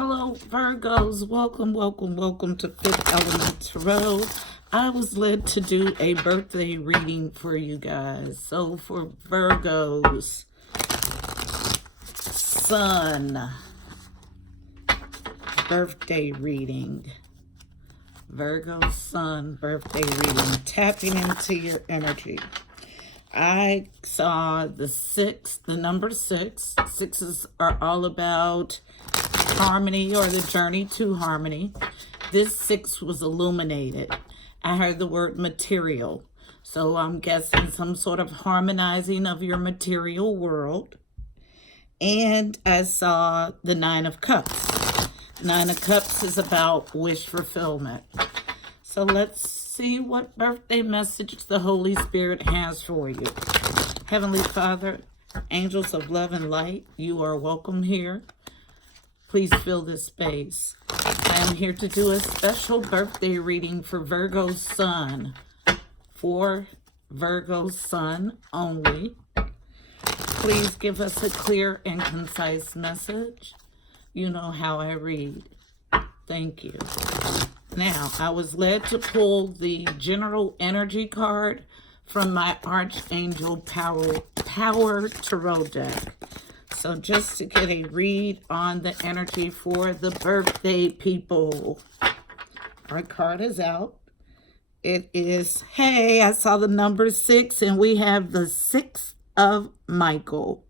Hello, Virgos. Welcome to Fifth Element Tarot. I was led to do a birthday reading for you guys. So for Virgos, Sun, birthday reading. Virgo Sun, birthday reading. Tapping into your energy. I saw the number six. Sixes are all about harmony or the journey to harmony. This six was illuminated. I heard the word material. So I'm guessing some sort of harmonizing of your material world. And I saw the Nine of Cups. Nine of Cups is about wish fulfillment. So let's see what birthday message the Holy Spirit has for you. Heavenly Father, angels of love and light, you are welcome here. Please fill this space. I am here to do a special birthday reading for Virgo Sun. For Virgo Sun only. Please give us a clear and concise message. You know how I read. Thank you. Now, I was led to pull the General Energy card from my Archangel Power Tarot deck. So just to get a read on the energy for the birthday people. Our card is out. It is, hey, I saw the number 6 and we have the 6 of Michael.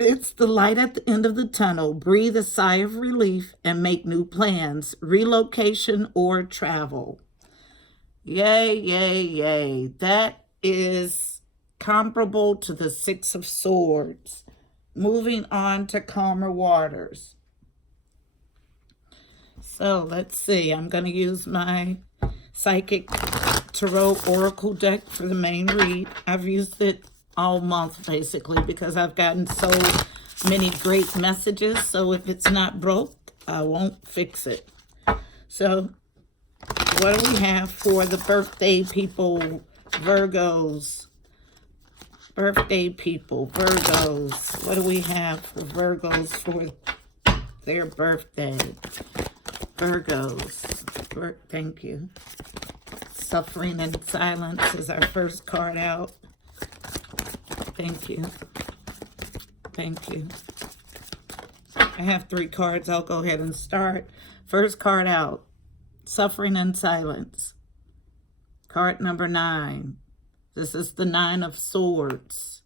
It's the light at the end of the tunnel. Breathe a sigh of relief and make new plans, relocation or travel. Yay, yay, yay. That is comparable to the 6 of Swords. Moving on to calmer waters. So let's see. I'm going to use my Psychic Tarot Oracle deck for the main read. I've used it all month basically because I've gotten so many great messages. So if it's not broke, I won't fix it. So what do we have for the birthday people, Virgos? Birthday people, Virgos. What do we have for Virgos for their birthday? Virgos. Thank you. Suffering in Silence is our first card out. Thank you. Thank you. I have 3 cards. I'll go ahead and start. First card out. Suffering in Silence. Card number 9. This is the 9 of Swords.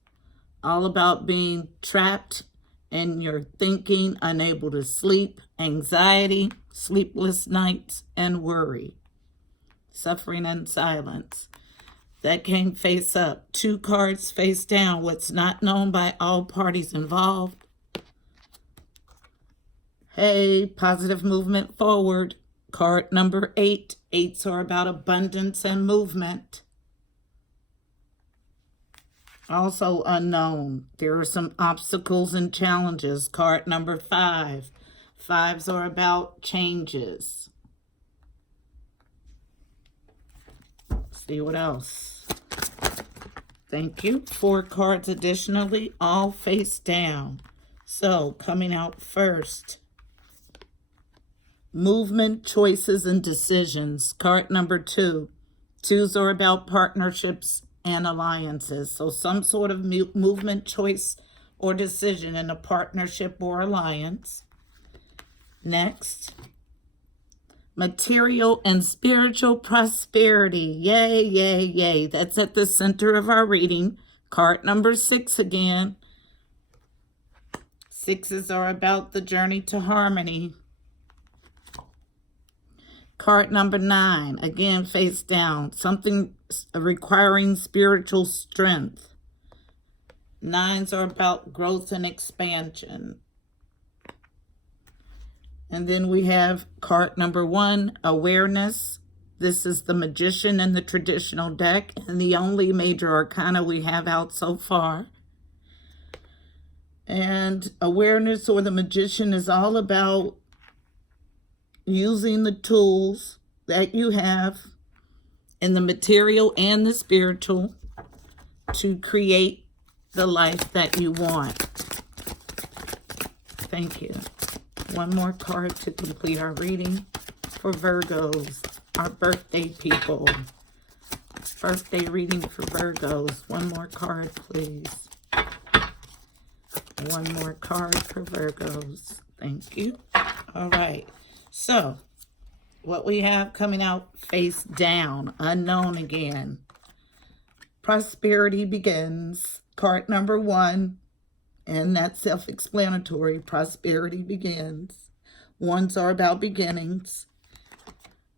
All about being trapped in your thinking, unable to sleep, anxiety, sleepless nights, and worry. Suffering in Silence. That came face up. 2 cards face down. What's not known by all parties involved. Hey, positive movement forward. Card number 8. 8s are about abundance and movement. Also unknown. There are some obstacles and challenges. Card number 5. 5s are about changes. See what else. Thank you. 4 cards additionally, all face down. So coming out first. Movement, choices, and decisions. Card number 2. 2s are about partnerships and alliances. So some sort of movement, choice, or decision in a partnership or alliance. Next. Material and spiritual prosperity. Yay, yay, yay. That's at the center of our reading. Card number 6 again. 6s are about the journey to harmony. Card number 9, again face down. Something requiring spiritual strength. 9s are about growth and expansion. And then we have card number 1, awareness. This is the Magician in the traditional deck and the only major arcana we have out so far. And awareness or the Magician is all about using the tools that you have in the material and the spiritual to create the life that you want. Thank you. One more card to complete our reading for Virgos, our birthday people. Birthday reading for Virgos. One more card, please. One more card for Virgos. Thank you. All right. So, what we have coming out face down, unknown again. Prosperity begins. Card number 1. And that's self-explanatory. Prosperity begins. Ones are about beginnings.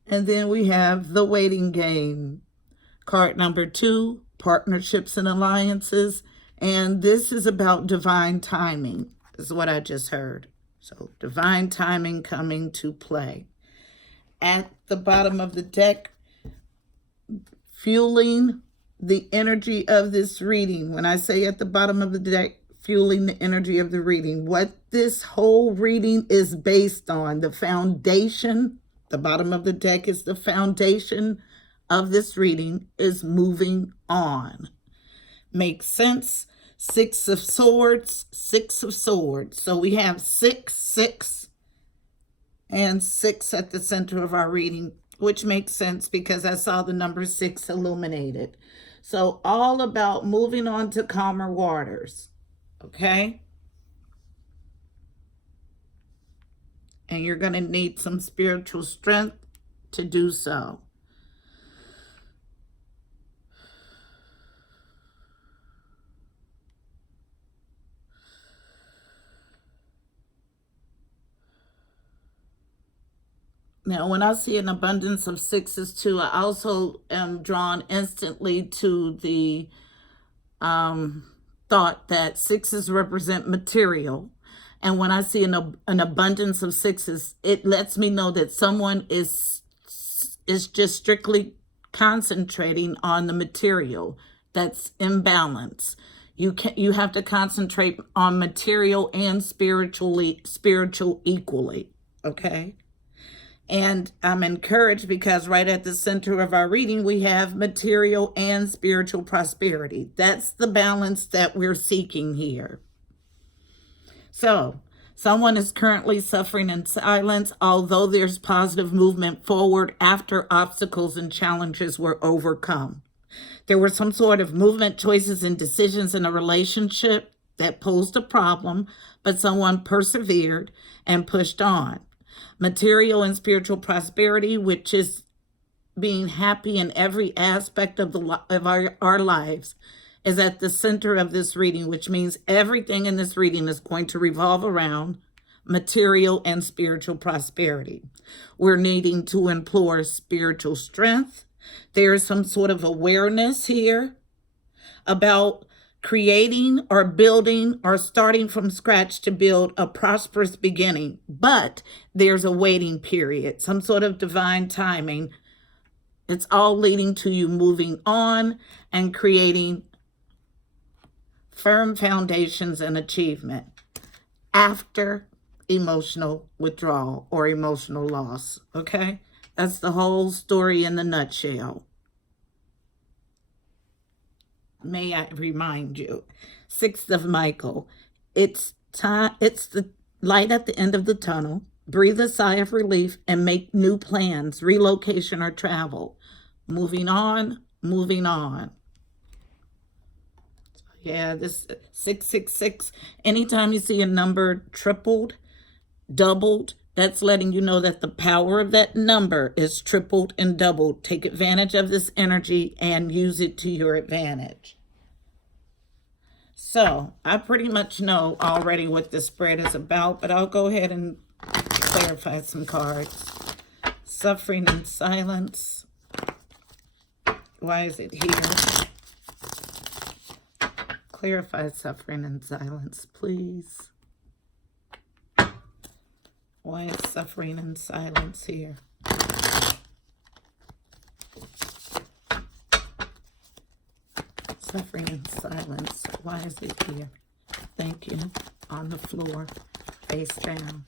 And then we have the waiting game. Card number 2, partnerships and alliances. And this is about divine timing, is what I just heard. So divine timing coming to play. At the bottom of the deck, fueling the energy of this reading. When I say at the bottom of the deck, fueling the energy of the reading, what this whole reading is based on, the foundation, the bottom of the deck is the foundation of this reading, is moving on. Makes sense? 6 of Swords, 6 of Swords. So we have 6, 6, and 6 at the center of our reading, which makes sense because I saw the number 6 illuminated. So all about moving on to calmer waters, okay? And you're going to need some spiritual strength to do so. Now, when I see an abundance of 6s too, I also am drawn instantly to the thought that 6s represent material. And when I see an abundance of 6s, it lets me know that someone is just strictly concentrating on the material that's imbalanced. You have to concentrate on material and spiritual equally, okay? And I'm encouraged because right at the center of our reading, we have material and spiritual prosperity. That's the balance that we're seeking here. So, someone is currently suffering in silence, although there's positive movement forward after obstacles and challenges were overcome. There were some sort of movement, choices, and decisions in a relationship that posed a problem, but someone persevered and pushed on. Material and spiritual prosperity, which is being happy in every aspect of our lives, is at the center of this reading, which means everything in this reading is going to revolve around material and spiritual prosperity. We're needing to implore spiritual strength. There's some sort of awareness here about creating or building or starting from scratch to build a prosperous beginning. But there's a waiting period, some sort of divine timing. It's all leading to you moving on and creating firm foundations and achievement after emotional withdrawal or emotional loss, okay? That's the whole story in the nutshell. May I remind you, 6th of Michael, it's time. It's the light at the end of the tunnel. Breathe a sigh of relief and make new plans, relocation or travel. Moving on, moving on. Yeah, this 666, anytime you see a number tripled, doubled, that's letting you know that the power of that number is tripled and doubled. Take advantage of this energy and use it to your advantage. So, I pretty much know already what this spread is about, but I'll go ahead and clarify some cards. Suffering in silence. Why is it here? Clarify suffering in silence, please. Why is suffering in silence here? Suffering in silence. Why is it here? Thank you. On the floor, face down.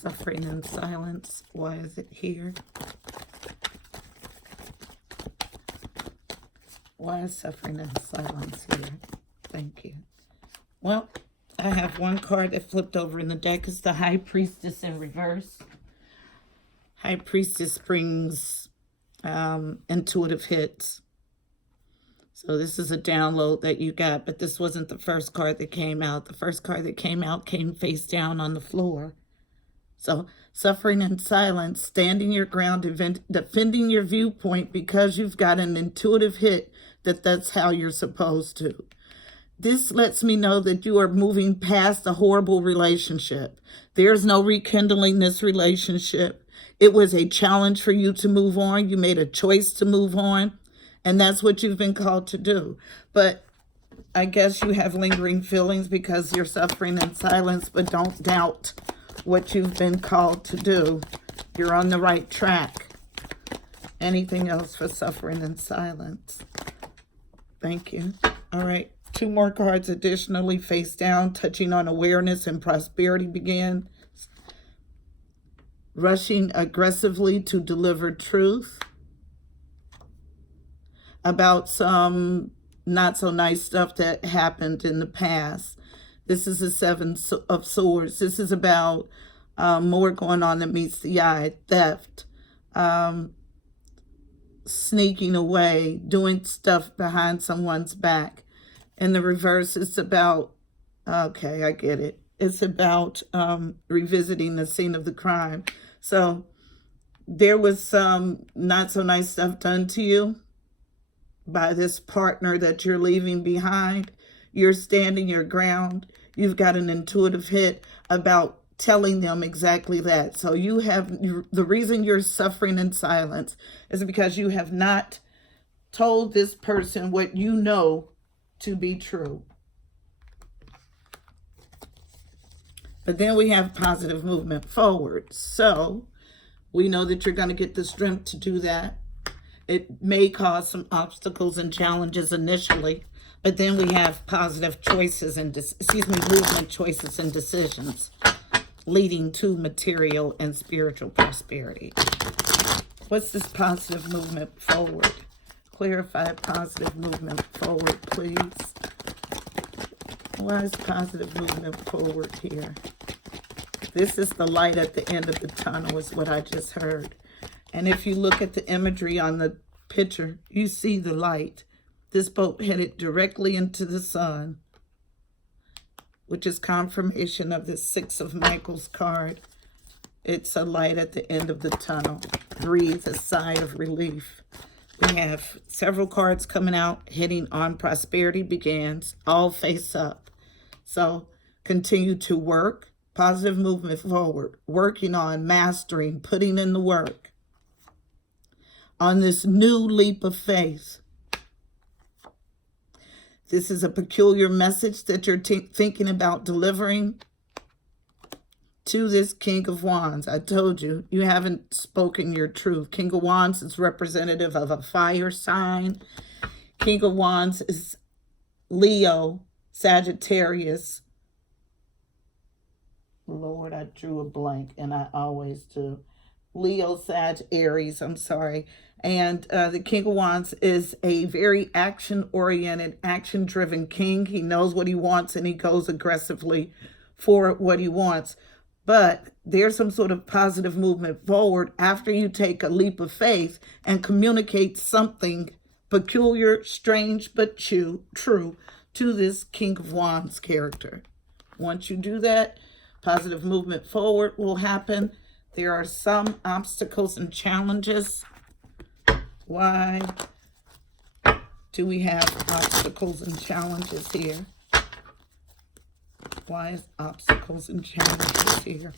Suffering in silence. Why is it here? Why is suffering in silence here? Thank you. Well, I have one card that flipped over in the deck. It's the High Priestess in reverse. High Priestess brings intuitive hits. So this is a download that you got, but this wasn't the first card that came out. The first card that came out came face down on the floor. So suffering in silence, standing your ground, defending your viewpoint because you've got an intuitive hit that's how you're supposed to. This lets me know that you are moving past a horrible relationship. There's no rekindling this relationship. It was a challenge for you to move on. You made a choice to move on, and that's what you've been called to do. But I guess you have lingering feelings because you're suffering in silence, but don't doubt what you've been called to do. You're on the right track. Anything else for suffering in silence? Thank you. All right. 2 more cards additionally, face down, touching on awareness and prosperity begins. Rushing aggressively to deliver truth about some not so nice stuff that happened in the past. This is a 7 of Swords. This is about more going on than meets the eye. Theft, sneaking away, doing stuff behind someone's back. In the reverse, it's about, okay, I get it. It's about revisiting the scene of the crime. So there was some not so nice stuff done to you by this partner that you're leaving behind. You're standing your ground. You've got an intuitive hit about telling them exactly that. So you have, the reason you're suffering in silence is because you have not told this person what you know to be true. But then we have positive movement forward. So we know that you're going to get the strength to do that. It may cause some obstacles and challenges initially, but then we have positive choices and, movement choices and decisions leading to material and spiritual prosperity. What's this positive movement forward? Clarify positive movement forward, please. Why is positive movement forward here? This is the light at the end of the tunnel is what I just heard. And if you look at the imagery on the picture, you see the light. This boat headed directly into the sun, which is confirmation of the 6 of Michael's card. It's a light at the end of the tunnel. Breathe a sigh of relief. We have several cards coming out, hitting on prosperity begins, all face up. So continue to work, positive movement forward, working on mastering, putting in the work on this new leap of faith. This is a peculiar message that you're thinking about delivering to this King of Wands. I told you, you haven't spoken your truth. King of Wands is representative of a fire sign. King of Wands is Leo, Sagittarius. Lord, I drew a blank, and I always do. Leo, Sag, Aries, I'm sorry. And the King of Wands is a very action-oriented, action-driven king. He knows what he wants, and he goes aggressively for what he wants. But there's some sort of positive movement forward after you take a leap of faith and communicate something peculiar, strange, but true to this King of Wands character. Once you do that, positive movement forward will happen. There are some obstacles and challenges. Why do we have obstacles and challenges here? Why is obstacles and challenges here?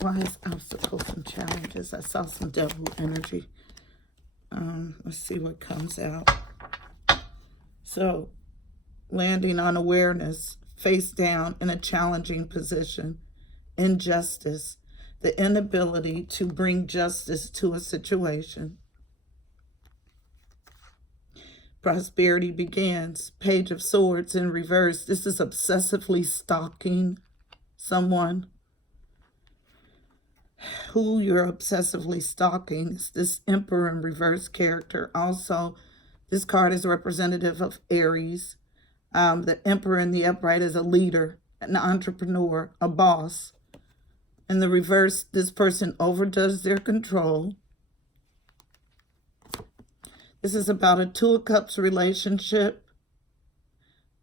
Why is obstacles and challenges? I saw some devil energy. Let's see what comes out. So, landing on awareness, face down in a challenging position, injustice, the inability to bring justice to a situation. Prosperity begins. Page of Swords in reverse. This is obsessively stalking someone. Who you're obsessively stalking is this Emperor in reverse character. Also, This card is representative of Aries. The Emperor in the upright is a leader, an entrepreneur, a boss. In the reverse, this person overdoes their control. This is about a Two of Cups relationship.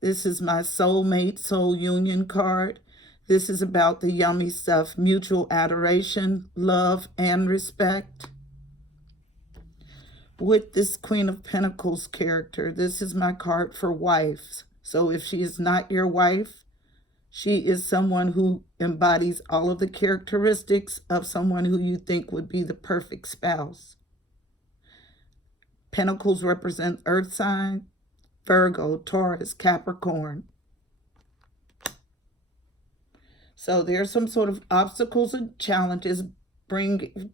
This is my soulmate, soul union card. This is about the yummy stuff, mutual adoration, love, and respect. With this Queen of Pentacles character, this is my card for wives. So if she is not your wife, she is someone who embodies all of the characteristics of someone who you think would be the perfect spouse. Pentacles represent earth sign, Virgo, Taurus, Capricorn. So there's some sort of obstacles and challenges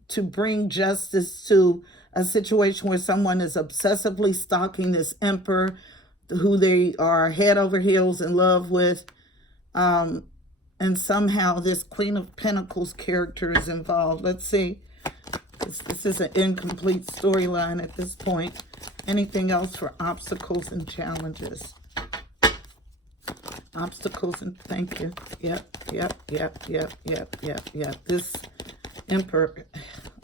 to bring justice to a situation where someone is obsessively stalking this Emperor, who they are head over heels in love with. And somehow this Queen of Pentacles character is involved. Let's see. This is an incomplete storyline at this point. Anything else for obstacles and challenges? Obstacles and thank you. Yep. This Emperor,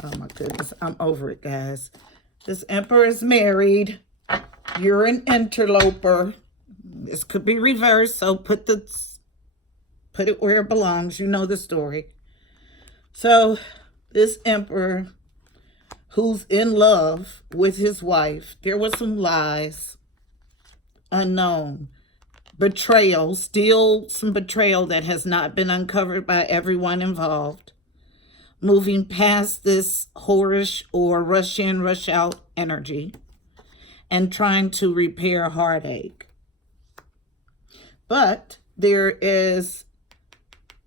oh my goodness, I'm over it, guys. This Emperor is married. You're an interloper. This could be reversed, so put it where it belongs. You know the story. So this Emperor, who's in love with his wife, there were some lies, unknown, betrayal, still some betrayal that has not been uncovered by everyone involved. Moving past this whorish or rush in, rush out energy and trying to repair heartache. But there is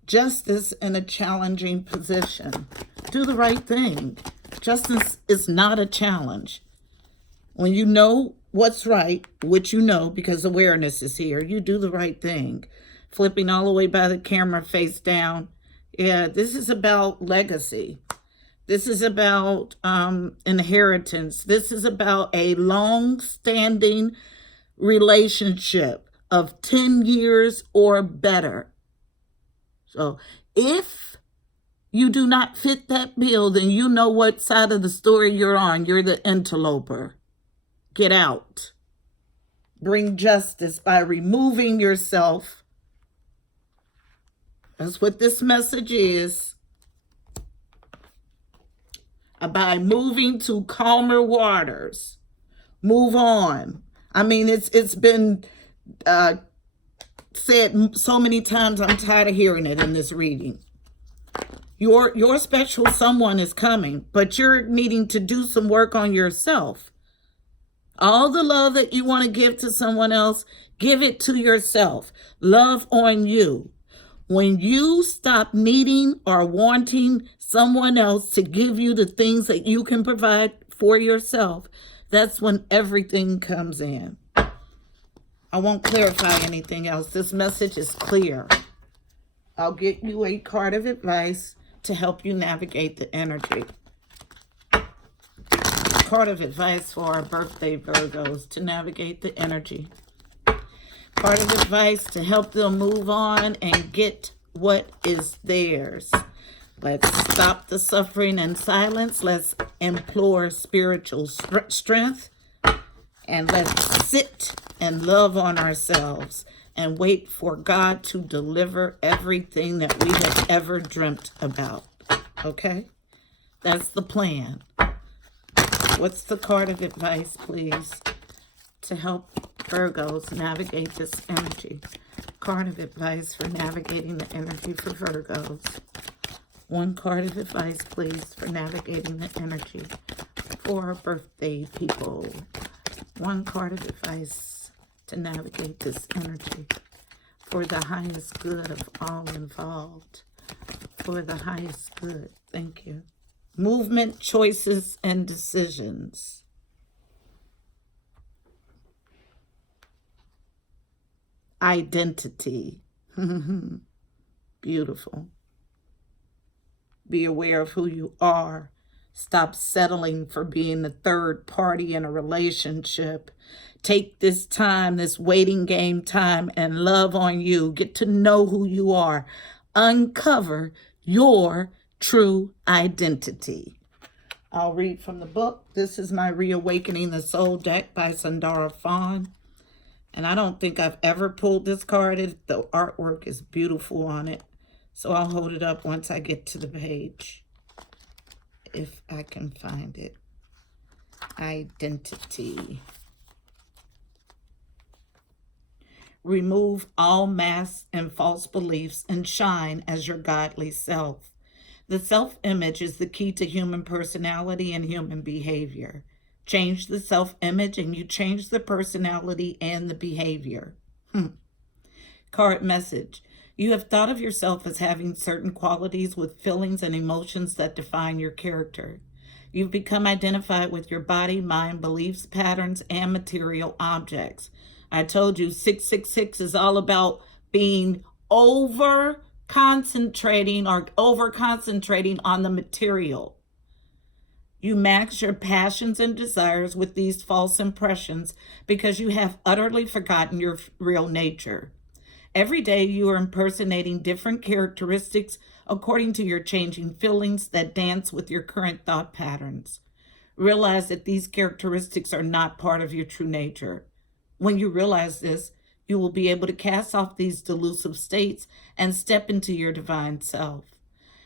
justice in a challenging position. Do the right thing. Justice is not a challenge. When you know what's right, which you know because awareness is here, you do the right thing. Flipping all the way by the camera face down. Yeah, this is about legacy. This is about inheritance. This is about a long-standing relationship of 10 years or better. So if you do not fit that bill, then you know what side of the story you're on. You're the interloper. Get out. Bring justice by removing yourself. That's what this message is. By moving to calmer waters. Move on. I mean, it's been said so many times, I'm tired of hearing it in this reading. Your special someone is coming, but you're needing to do some work on yourself. All the love that you want to give to someone else, give it to yourself. Love on you. When you stop needing or wanting someone else to give you the things that you can provide for yourself, that's when everything comes in. I won't clarify anything else. This message is clear. I'll get you a card of advice to help you navigate the energy. Card of advice for our birthday Virgos to navigate the energy. Card of advice to help them move on and get what is theirs. Let's stop the suffering and silence. Let's implore spiritual strength. And let's sit and love on ourselves and wait for God to deliver everything that we have ever dreamt about. Okay? That's the plan. What's the card of advice, please, to help Virgos navigate this energy? Card of advice for navigating the energy for Virgos. One card of advice, please, for navigating the energy for our birthday people. One card of advice to navigate this energy for the highest good of all involved. For the highest good. Thank you. Movement, choices, and decisions. Identity. Beautiful. Be aware of who you are. Stop settling for being the third party in a relationship. Take this time, this waiting game time, and love on you. Get to know who you are. Uncover your true identity. I'll read from the book. This is my Reawakening the Soul deck by Sundara Fawn. And I don't think I've ever pulled this card. The artwork is beautiful on it. So I'll hold it up once I get to the page, if I can find it. Identity. Remove all masks and false beliefs and shine as your godly self. The self-image is the key to human personality and human behavior. Change the self-image and you change the personality and the behavior. Card message. You have thought of yourself as having certain qualities with feelings and emotions that define your character. You've become identified with your body, mind, beliefs, patterns, and material objects. I told you 666 is all about being over-concentrating on the material. You max your passions and desires with these false impressions because you have utterly forgotten your real nature. Every day you are impersonating different characteristics according to your changing feelings that dance with your current thought patterns. Realize that these characteristics are not part of your true nature. When you realize this, you will be able to cast off these delusive states and step into your divine self.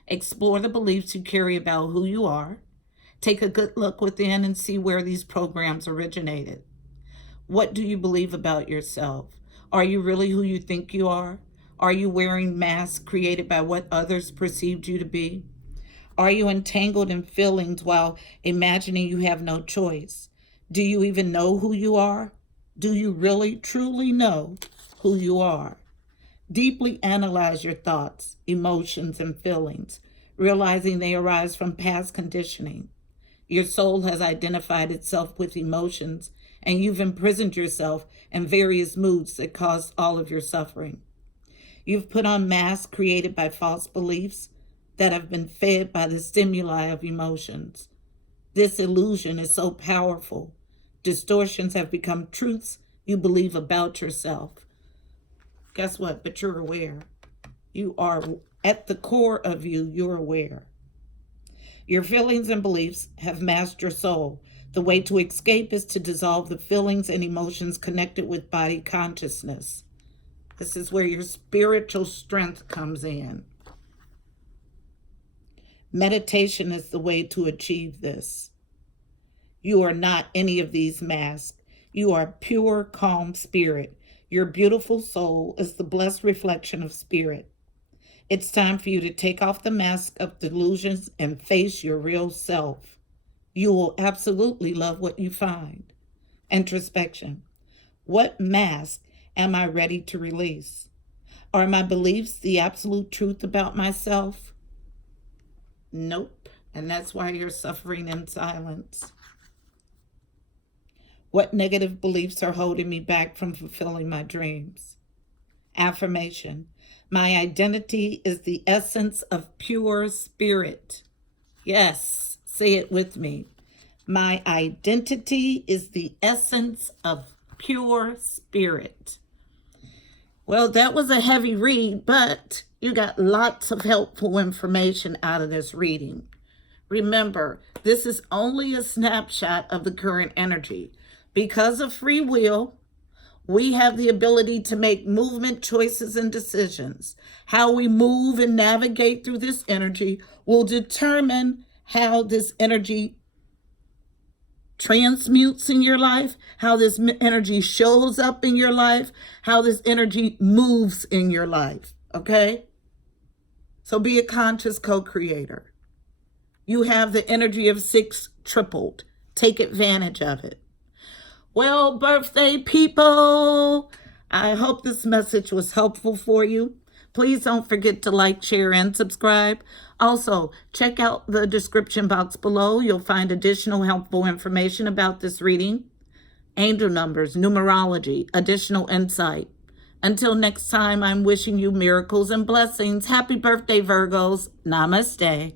Explore the beliefs you carry about who you are. Take a good look within and see where these programs originated. What do you believe about yourself? Are you really who you think you are? Are you wearing masks created by what others perceived you to be? Are you entangled in feelings while imagining you have no choice? Do you even know who you are? Do you really, truly know who you are? Deeply analyze your thoughts, emotions, and feelings, realizing they arise from past conditioning. Your soul has identified itself with emotions, and you've imprisoned yourself in various moods that cause all of your suffering. You've put on masks created by false beliefs that have been fed by the stimuli of emotions. This illusion is so powerful. Distortions have become truths you believe about yourself. Guess what? But you're aware. You are, at the core of you, you're aware. Your feelings and beliefs have masked your soul. The way to escape is to dissolve the feelings and emotions connected with body consciousness. This is where your spiritual strength comes in. Meditation is the way to achieve this. You are not any of these masks. You are pure, calm spirit. Your beautiful soul is the blessed reflection of spirit. It's time for you to take off the mask of delusions and face your real self. You will absolutely love what you find. Introspection. What mask am I ready to release? Are my beliefs the absolute truth about myself? Nope. And that's why you're suffering in silence. What negative beliefs are holding me back from fulfilling my dreams? Affirmation. My identity is the essence of pure spirit. Yes, say it with me. My identity is the essence of pure spirit. Well, that was a heavy read, but you got lots of helpful information out of this reading. Remember, this is only a snapshot of the current energy. Because of free will, we have the ability to make movement, choices, and decisions. How we move and navigate through this energy will determine how this energy transmutes in your life, how this energy shows up in your life, how this energy moves in your life, okay? So be a conscious co-creator. You have the energy of 6 tripled. Take advantage of it. Well, birthday people, I hope this message was helpful for you. Please don't forget to like, share, and subscribe. Also, check out the description box below. You'll find additional helpful information about this reading, angel numbers, numerology, additional insight. Until next time, I'm wishing you miracles and blessings. Happy birthday, Virgos. Namaste.